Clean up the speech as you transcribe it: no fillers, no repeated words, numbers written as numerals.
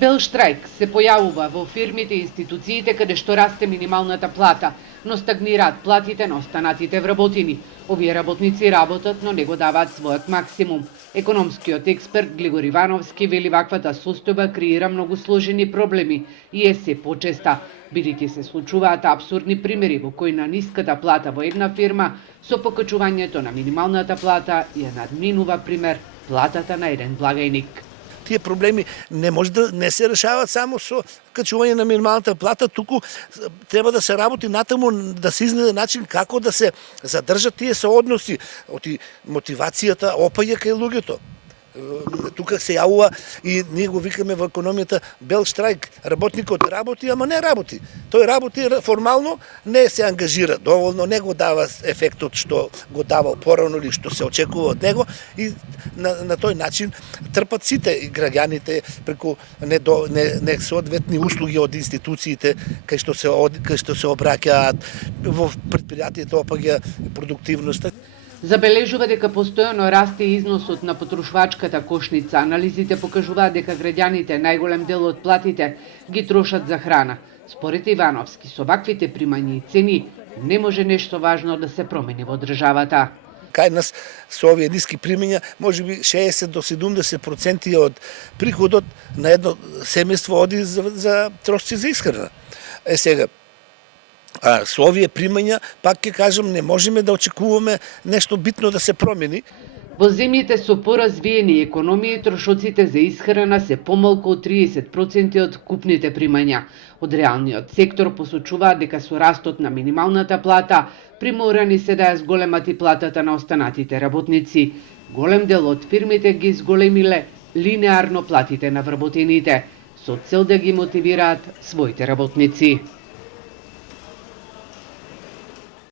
Бел штрајк се појавува во фирмите и институциите каде што расте минималната плата, но стагнираат платите на останатите вработени. Овие работници работат, но не го даваат својот максимум. Економскиот експерт Глигор Ивановски вели ваквата состојба креира многу сложени проблеми и е се почеста, бидејќи се случуваат апсурдни примери во кои на ниската плата во една фирма со покачувањето на минималната плата ја надминува пример платата на еден благајник. Тие проблеми не може да не се решават само со качување на минималната плата, туку треба да се работи натаму, да се изнајде начин како да се задржат тие соодноси, мотивацијата опаѓа кај луѓето. Тука се јавува и ние го викаме во економијата бел штрајк. Работникот работи, ама не работи. Тој работи формално, не се ангажира доволно, не го дава ефектот што го давал порано или што се очекува од него и на тој начин трпат сите и граѓаните преку несоодветни услуги од институциите кај што се обраќаат во претпријатието опаѓа продуктивноста. Забележува дека постојано расте износот на потрошувачката кошница. Анализите покажуваат дека граѓаните најголем дел од платите ги трошат за храна. Според Ивановски, со ваквите примања и цени не може нешто важно да се промени во државата. Кај нас со овие ниски примања, можеби 60 до 70% од приходот на едно семејство оди за трошци за исхрана. Сега, со овие примања, пак ќе кажам, не можеме да очекуваме нешто битно да се промени. Во земјите со поразвиени економии, трошоците за исхрана се помалку од 30% од купните примања. Од реалниот сектор посочуваат дека со растот на минималната плата, приморани се да ја зголемат и платата на останатите работници. Голем дел од фирмите ги зголемиле линеарно платите на вработените, со цел да ги мотивираат своите работници.